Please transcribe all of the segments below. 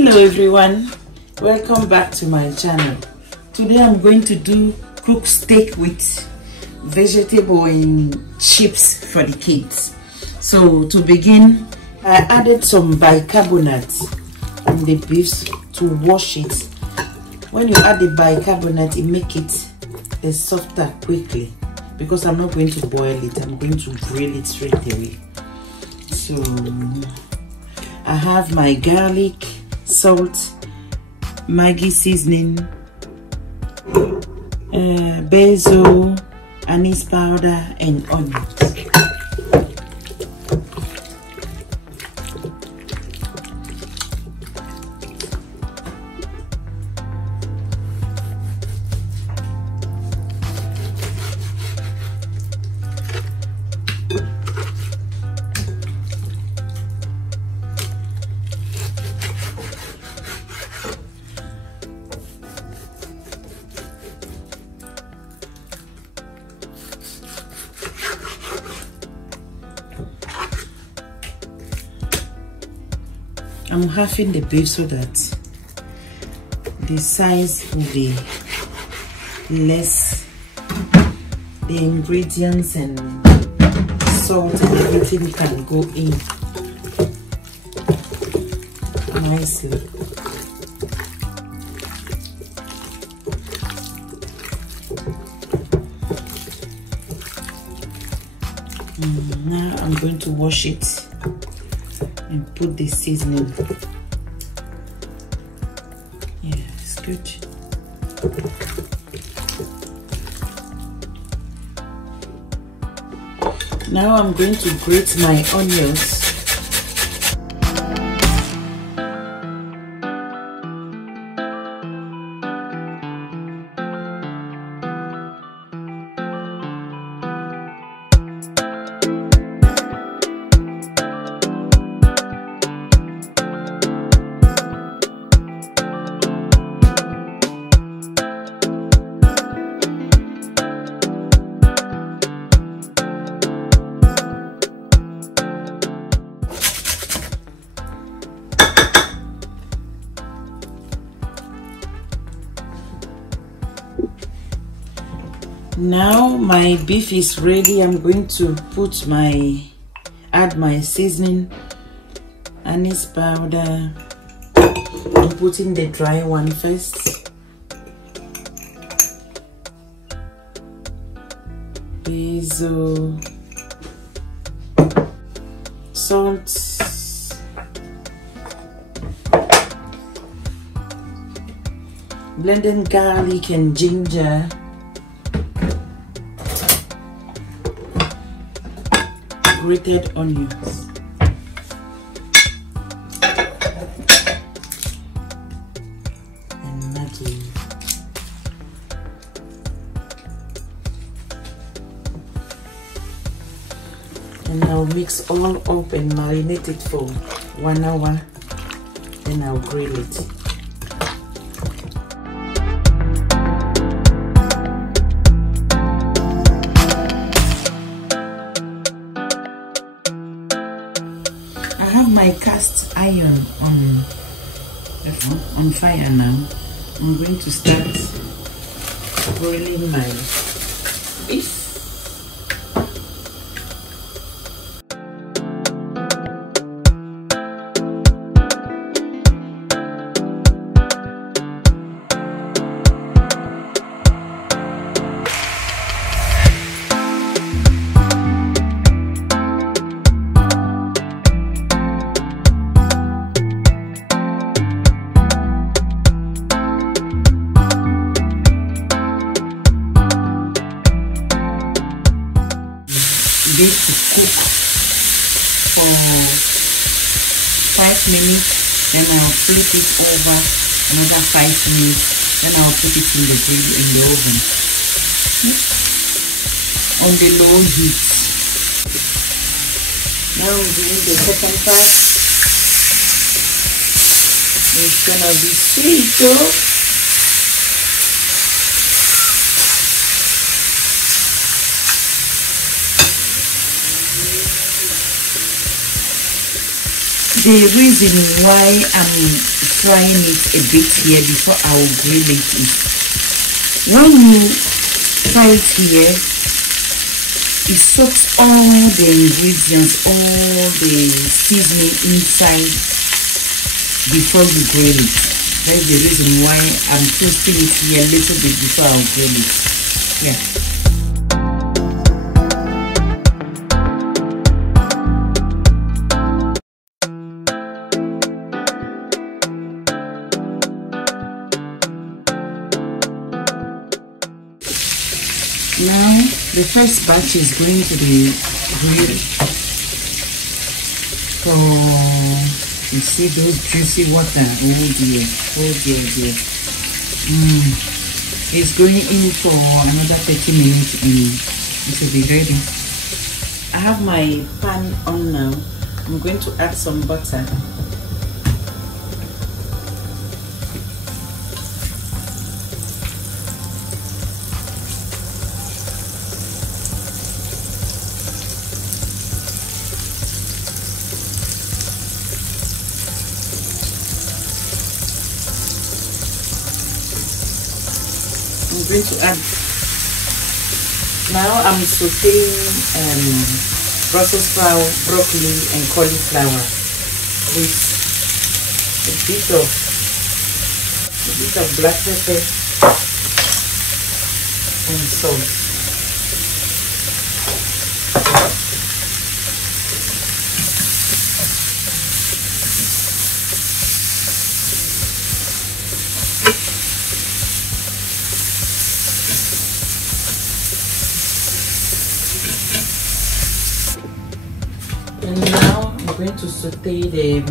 Hello everyone, welcome back to my channel. Today I'm going to do cooked steak with vegetable and chips for the kids. So to begin, I added some bicarbonate in the beef to wash it. When you add the bicarbonate, it makes it softer quickly, because I'm not going to boil it, I'm going to grill it straight away. So I have my garlic, salt, Maggi seasoning, basil, anise powder, and onions. I'm halving the beef so that the size will be less. The ingredients and salt and everything can go in nicely. Now I'm going to wash it and put the seasoning. Yeah, it's good. Now I'm going to grate my onions. Now my beef is ready. I'm going to add my seasoning, anise powder. I'm putting the dry one first. Basil, salt, blended garlic and ginger, grated onions, and Maggi. And I'll mix all up and marinate it for 1 hour. Then I'll grill it. I have my cast iron on fire now. I'm going to start boiling my beef. This to cook for 5 minutes, then I'll flip it over another 5 minutes, then I'll put it in the oven on the low heat. Now I'm doing the second part. It's gonna be sweet though. The reason why I'm frying it a bit here before I will grill it. When you fry it here, it soaks all the ingredients, all the seasoning inside before you grill it. That's the reason why I'm toasting it here a little bit before I'll grill it. Yeah. Now the first batch is going to be grilled. You see those juicy water. Oh dear, oh dear, dear. It's going in for another 30 minutes and it will be ready. I have my pan on now. I'm going to add some butter. I'm going to add, now I'm sauteing Brussels sprout, broccoli and cauliflower with a bit of black pepper and salt. And now I'm going to saute the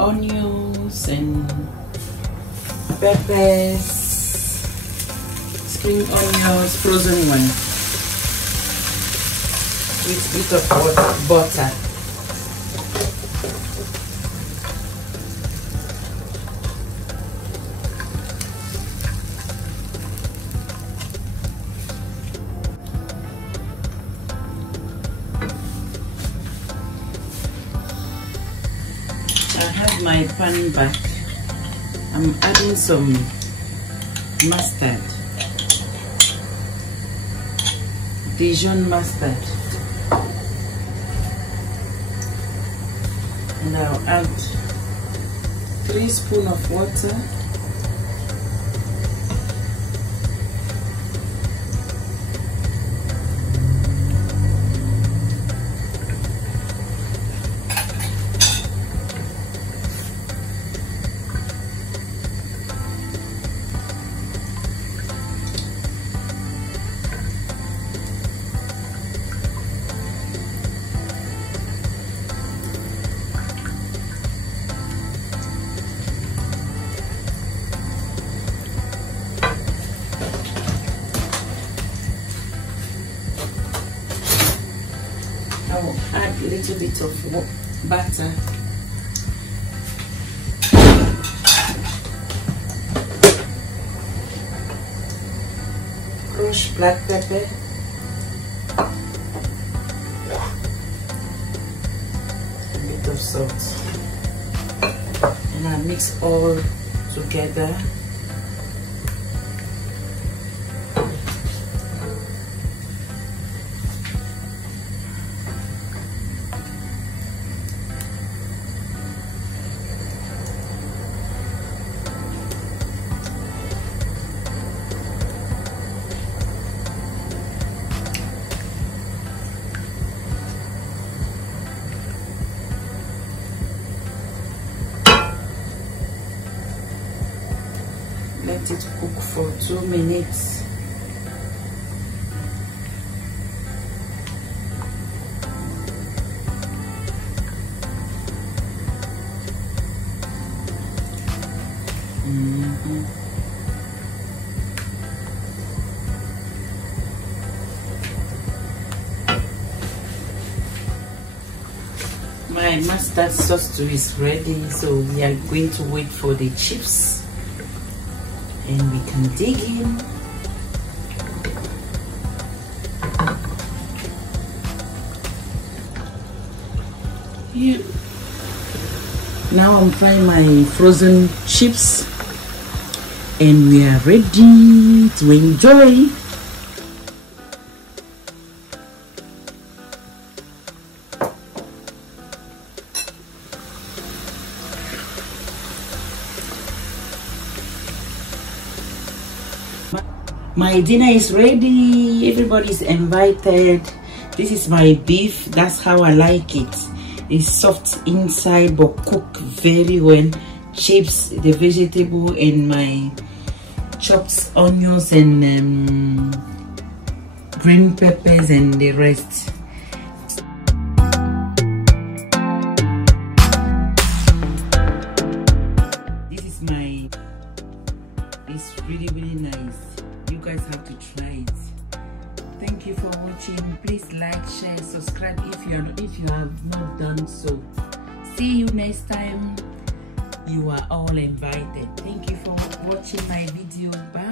onions and peppers, spring onions, frozen one, with a bit of butter. I have my pan back. I'm adding some mustard, Dijon mustard, and I'll add 3 spoons of water. I will add a little bit of butter. Crushed black pepper. A bit of salt. And I mix all together. Let it cook for 2 minutes. My mustard sauce too is ready, so we are going to wait for the chips and we can dig in. Now I'm frying my frozen chips and we are ready to enjoy. My dinner is ready. Everybody's invited. This is my beef. That's how I like it. It's soft inside but cooked very well. Chips, the vegetable, and my chopped onions and green peppers and the rest. This is my, it's really nice. You guys have to try it. Thank you for watching. Please like, share, subscribe if you have not done so. See you next time. You are all invited. Thank you for watching my video. Bye.